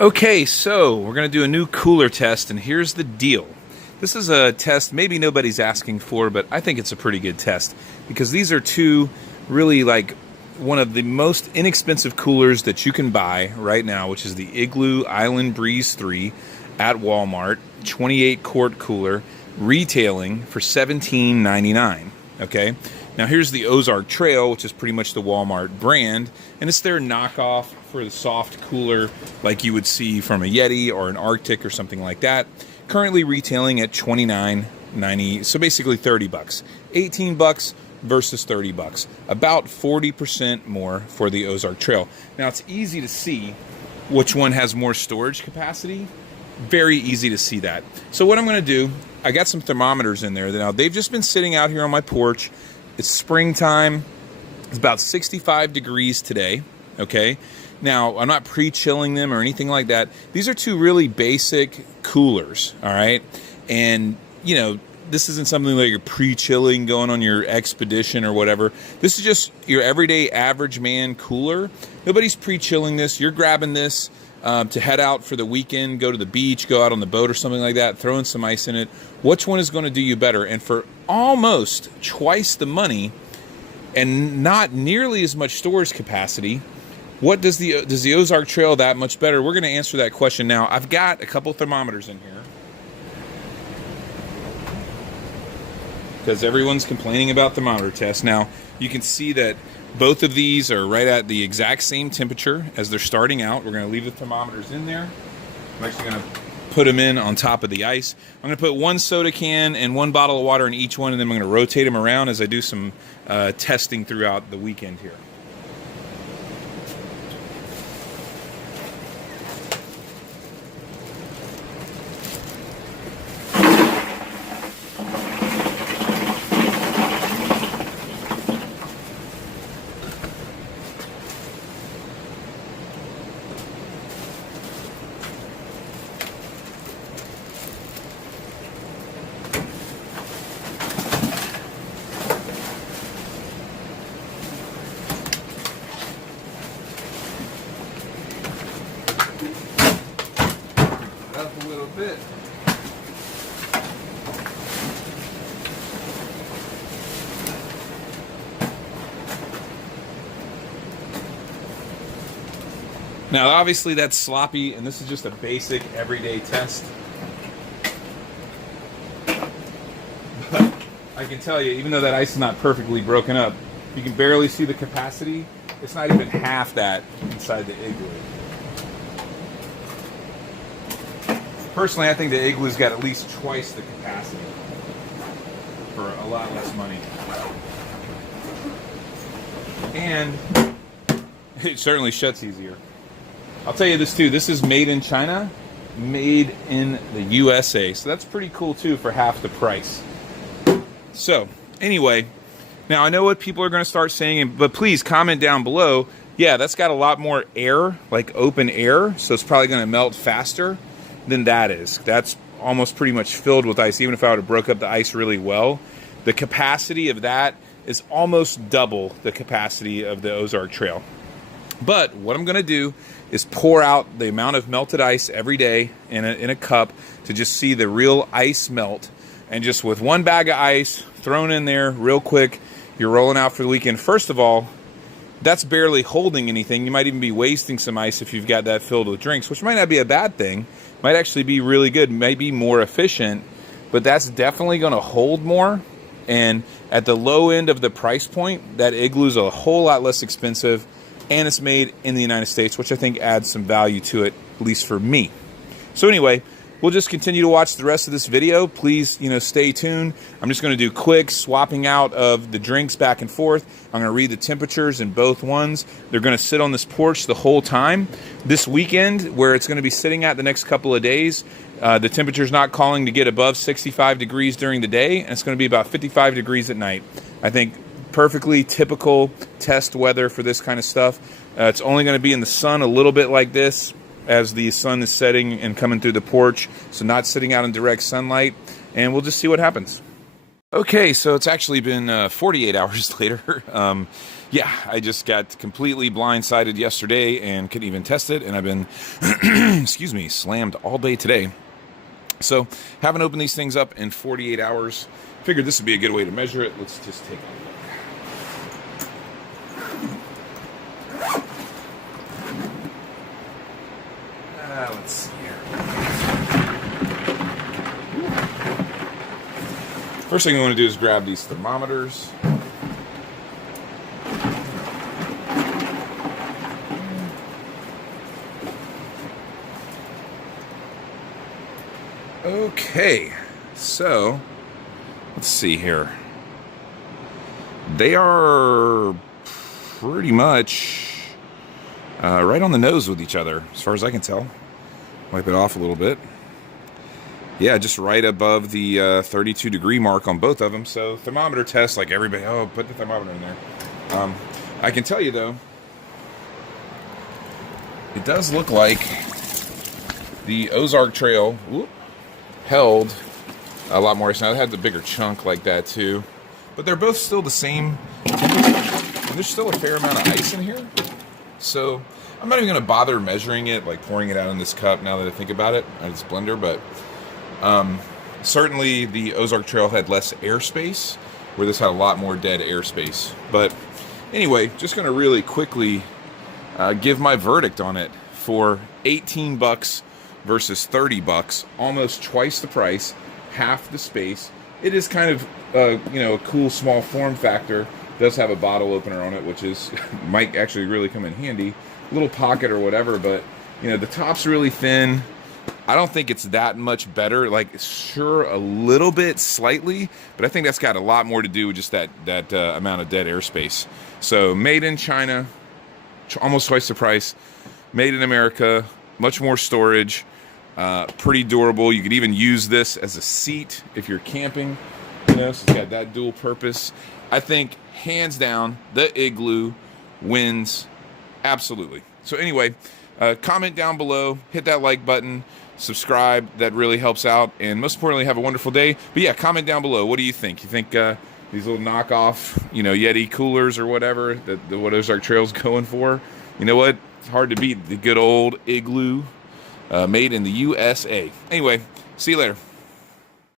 Okay, so we're going to do a new cooler test, and here's the deal. This is a test maybe nobody's asking for, but I think it's a pretty good test because these are two really like one of the most inexpensive coolers that you can buy right now, which is the Igloo Island Breeze 3 at Walmart, 28 quart cooler, retailing for $17.99. Okay, now here's the Ozark Trail, which is pretty much the Walmart brand, and it's their knockoff for the soft cooler like you would see from a Yeti or an RTIC or something like that. Currently retailing at $29.90, so basically 30 bucks. 18 bucks versus 30 bucks. About 40% more for the Ozark Trail. Now it's easy to see which one has more storage capacity. Very easy to see that. So what I'm going to do, I got some thermometers in there. Now they've just been sitting out here on my porch. It's springtime. It's about 65 degrees today. Okay. Now, I'm not pre-chilling them or anything like that. These are two really basic coolers, all right? And, you know, this isn't something like you're pre-chilling going on your expedition or whatever. This is just your everyday average man cooler. Nobody's pre-chilling this. You're grabbing this to head out for the weekend, go to the beach, go out on the boat or something like that, throwing some ice in it. Which one is going to do you better? And for almost twice the money and not nearly as much storage capacity, what does the Ozark Trail that much better? We're going to answer that question now. I've got a couple thermometers in here because everyone's complaining about thermometer tests. Now, you can see that both of these are right at the exact same temperature as they're starting out. We're going to leave the thermometers in there. I'm actually going to put them in on top of the ice. I'm going to put one soda can and one bottle of water in each one, and then I'm going to rotate them around as I do some testing throughout the weekend here. Up a little bit. Now obviously that's sloppy, and this is just a basic everyday test. But I can tell you, even though that ice is not perfectly broken up, you can barely see the capacity. It's not even half that inside the Igloo. Personally, I think the Igloo's got at least twice the capacity for a lot less money. And it certainly shuts easier. I'll tell you this too, this is made in China, made in the USA. So that's pretty cool too for half the price. So anyway, now I know what people are going to start saying, but please comment down below. Yeah, that's got a lot more air, like open air, so it's probably going to melt faster than that is. That's almost pretty much filled with ice. Even if I would have broke up the ice really well, the capacity of that is almost double the capacity of the Ozark Trail. But what I'm going to do is pour out the amount of melted ice every day in a cup to just see the real ice melt. And just with one bag of ice thrown in there real quick, you're rolling out for the weekend. First of all, that's barely holding anything. You might even be wasting some ice if you've got that filled with drinks, which might not be a bad thing. Might actually be really good, might be more efficient, but that's definitely going to hold more. And at the low end of the price point, that Igloo is a whole lot less expensive, and it's made in the United States, which I think adds some value to it, at least for me. So anyway, we'll just continue to watch the rest of this video. Please, stay tuned. I'm just going to do quick swapping out of the drinks back and forth. I'm going to read the temperatures in both ones. They're going to sit on this porch the whole time. This weekend, where it's going to be sitting at the next couple of days, the temperature's not calling to get above 65 degrees during the day, and it's going to be about 55 degrees at night. I think perfectly typical test weather for this kind of stuff. It's only going to be in the sun a little bit like this as the sun is setting and coming through the porch, so not sitting out in direct sunlight, and we'll just see what happens. Okay, so it's actually been 48 hours later. Yeah, I just got completely blindsided yesterday and couldn't even test it, and I've been, excuse me, slammed all day today. So, haven't opened these things up in 48 hours. Figured this would be a good way to measure it. Let's just take a look. Let's see here. First thing I want to do is grab these thermometers. Okay, so let's see here. They are pretty much right on the nose with each other, as far as I can tell. Wipe it off a little bit. Yeah, just right above the 32-degree mark on both of them. So thermometer test, like everybody, oh, put the thermometer in there. I can tell you, though, it does look like the Ozark Trail held a lot more ice. Now, it had the bigger chunk like that, too. But they're both still the same temperature. And there's still a fair amount of ice in here. So I'm not even going to bother measuring it, like pouring it out in this cup now that I think about it, in this blender, but certainly the Ozark Trail had less airspace, where this had a lot more dead airspace. But anyway, just going to really quickly give my verdict on it. For 18 bucks versus 30 bucks, almost twice the price, half the space. It is kind of a cool small form factor. It does have a bottle opener on it, which is might actually really come in handy. Little pocket or whatever, but the top's really thin. I don't think it's that much better. Like, sure, a little bit, slightly, but I think that's got a lot more to do with just that amount of dead airspace. So, made in China, almost twice the price. Made in America, much more storage, pretty durable. You could even use this as a seat if you're camping. So it's got that dual purpose. I think, hands down, the Igloo wins. Absolutely. So anyway, comment down below, hit that like button, subscribe. That really helps out. And most importantly, have a wonderful day. But yeah, comment down below. What do you think? You think these little knockoff, Yeti coolers or whatever, what Ozark Trail's going for? You know what? It's hard to beat the good old Igloo made in the USA. Anyway, see you later.